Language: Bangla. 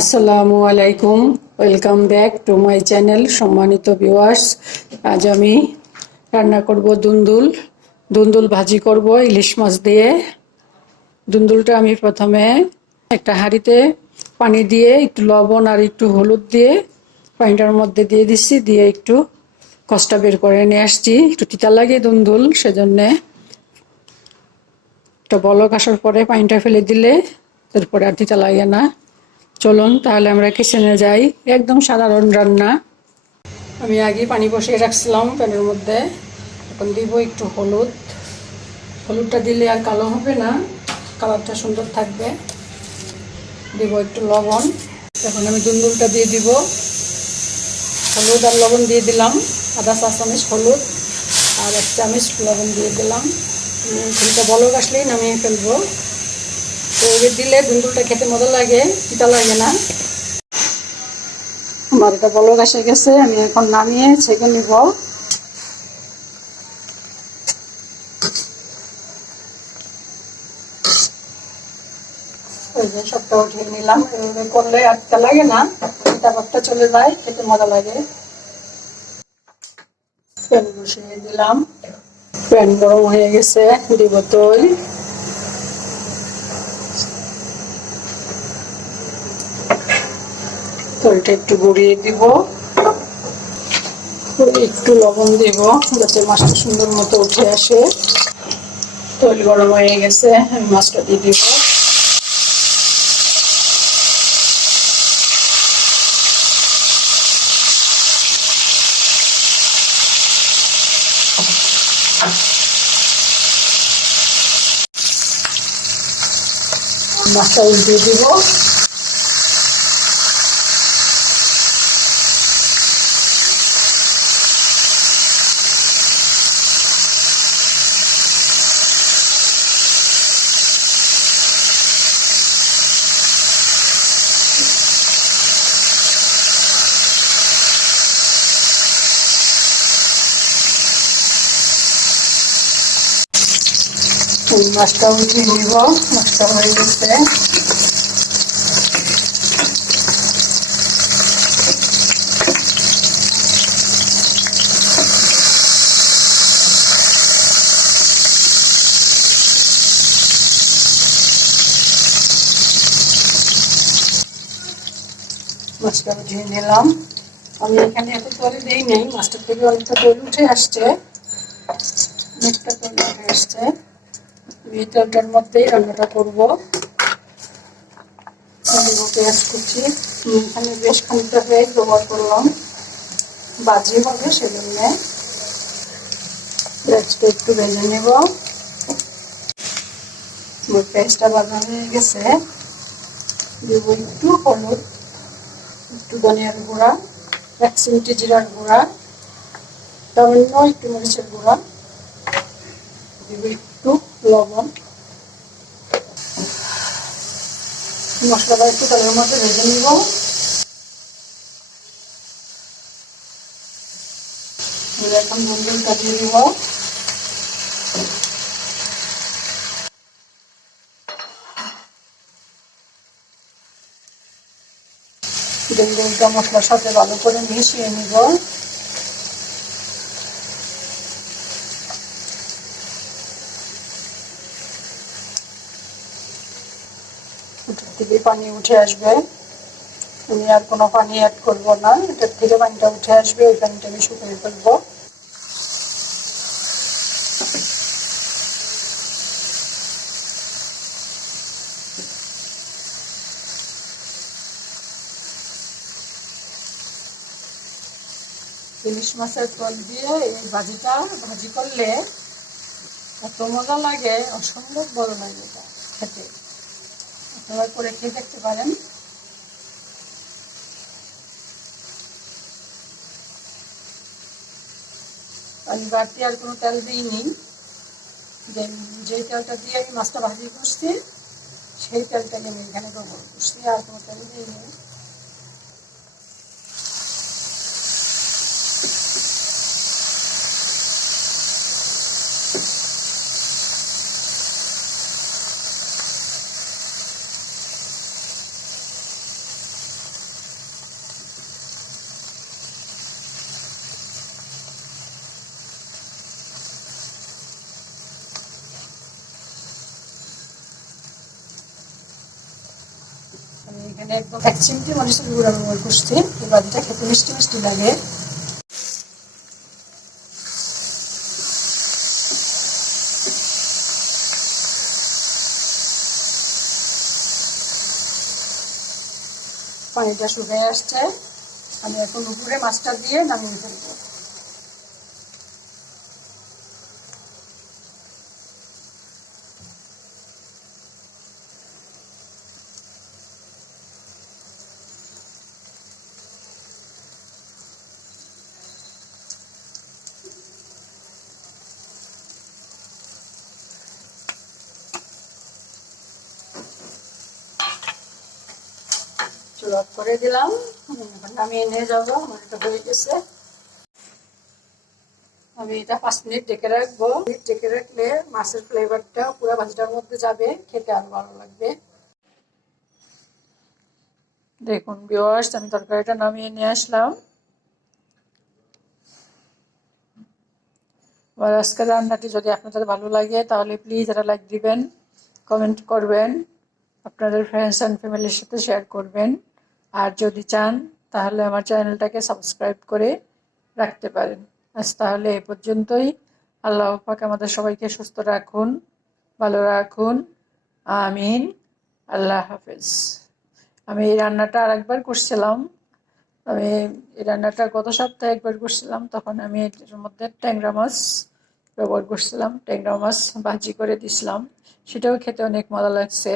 আসসালামু আলাইকুম, welcome back to my channel. সম্মানিত ভিউয়ার্স, আজ আমি রান্না করব দুন্দুল। দুন্দুল ভাজি করব ইলিশ মাছ দিয়ে। দুন্দুলটা আমি প্রথমে একটা হাঁড়িতে পানি দিয়ে একটু লবণ আর একটু হলুদ দিয়ে পানিটার মধ্যে দিয়ে দিচ্ছি, দিয়ে একটু কষটা বের করে নিয়ে আসছি। একটু তিতা লাগে দুন্দুল, সেজন্যে একটা বলক আসার পরে পানিটা ফেলে দিলে তারপরে আর তিতা লাগে না। চলুন তাহলে আমরা কিচেনে যাই। একদম সাধারণ রান্না। আমি আগে পানি বসিয়ে রাখছিলাম প্যানের মধ্যে। এখন দিব একটু হলুদ। হলুদটা দিলে আর কালো হবে না, কালারটা সুন্দর থাকবে। দিব একটু লবণ। এখন আমি দুন্দুলটা দিয়ে দিব। হলুদ আর লবণ দিয়ে দিলাম, আধা চা চামচ হলুদ আর 1 চামচ লবণ দিয়ে দিলাম। দুলটা বলক আসলেই নামিয়ে ফেলবো। তো এবার দিলে দুন্দুলটা খেতে মজা লাগে, তিতা লাগে না। আমার এটা বলক এসে গেছে, আমি এখন নামিয়ে ছেঁকে নিব। ওই যে সবটা উঠিয়ে নিলাম। এভাবে করলে আর তিতা লাগে না, তিতা ভাবটা চলে যায়, খেতে মজা লাগে। প্যান বসিয়ে দিলাম, প্যান গরম হয়ে গেছে, দিব তেল। তেলটা একটু গড়িয়ে দিব, একটু লবণ দিব যাতে মাছটা সুন্দর মতো উঠে আসে। তেল গরম হয়ে গেছে, আমি মাছটা দিয়ে দিব। মাছটা উল্টিয়ে দিব। মাছটা উঠিয়ে নিব। মাছটা হয়ে গেছে। মাছটা উঠিয়ে নিলাম। আমি এখানে এত তেল দিই নাই, মাছটার থেকে অনেকটা তেল উঠে আসছে, অনেকটা তেল উঠে আসছে। এই তেলটার মধ্যেই রান্নাটা করবো। পেঁয়াজ কুচি, এখানে বেশ খানিকটা পেঁয়াজ ব্যবহার করলাম, ভাজি হবে সেজন্য। পেঁয়াজটা একটু ভেজে নেব। পেঁয়াজটা ভাজা হয়ে গেছে, দেবো একটু হলুদ, একটু ধনিয়ার গুঁড়া, 1 চিমটি জিরার গুঁড়া, সামান্য একটু মরিচের গুঁড়া, দেবো একটু লবণ। মশলাটা একটু তেলের মধ্যে ভেজে নিব। এখন দুন্দুলটা দিয়ে দিব। দুন্দুলটা মশলার সাথে ভালো করে মিশিয়ে নিব। এটার থেকে পানি উঠে আসবে, আমি আর কোনো পানি অ্যাড করব না। এটার থেকে পানিটা উঠে আসবে, ওই পানিটা আমি শুকিয়ে ফেলবো। ইলিশ মাছের তেল দিয়ে এই ভাজি করলে এত মজা লাগে, অসম্ভব ভালো লাগে এটা খেতে। আপনারা করে খেয়ে দেখতে পারেন। আমি বাড়তি আর কোনো তেল দিইনি, যে তেলটা দিয়ে আমি মাছটা ভাজি করছি সেই তেলটাই আমি এখানে ব্যবহার করছি, আর কোনো তেল দিইনি। আমি এখানে একদম 1 চিমটি মরিচের গুঁড়া ব্যবহার করছি। এই ভাজিটা খেতে মিষ্টি মিষ্টি লাগে। পানিটা শুকিয়ে আসছে, আমি এখন উপরে মাছটা দিয়ে নামিয়ে ফেলবো। চুলা অফ করে দিলাম, নামিয়ে নিয়ে যাবো। আমার এটা হয়ে গেছে। আমি এটা 5 মিনিট ঢেকে রাখবো। ঢেকে রাখলে মাছের ফ্লেভারটা পুরো ভাজিটার মধ্যে যাবে, খেতে আরো ভালো লাগবে। দেখুন ভিউয়ার্স, আমি তরকারিটা নামিয়ে নিয়ে আসলাম। আর আজকের রান্নাটি যদি আপনাদের ভালো লাগে তাহলে প্লিজ একটা লাইক দিবেন, কমেন্ট করবেন, আপনাদের ফ্রেন্ডস অ্যান্ড ফ্যামিলির সাথে শেয়ার করবেন। আর যদি চান তাহলে আমার চ্যানেলটাকে সাবস্ক্রাইব করে রাখতে পারেন। আজ তাহলে এ পর্যন্তই। আল্লাহ পাক আমাদের সবাইকে সুস্থ রাখুন, ভালো রাখুন, আমিন। আল্লাহ হাফেজ। আমি এই রান্নাটা আরেকবার করছিলাম। আমি এই রান্নাটা গত সপ্তাহে একবার করছিলাম, তখন আমি এটার মধ্যে ট্যাংরা মাছ ব্যবহার করছিলাম। ট্যাংরা মাছ ভাজি করে দিছিলাম, সেটাও খেতে অনেক মজা লাগছে।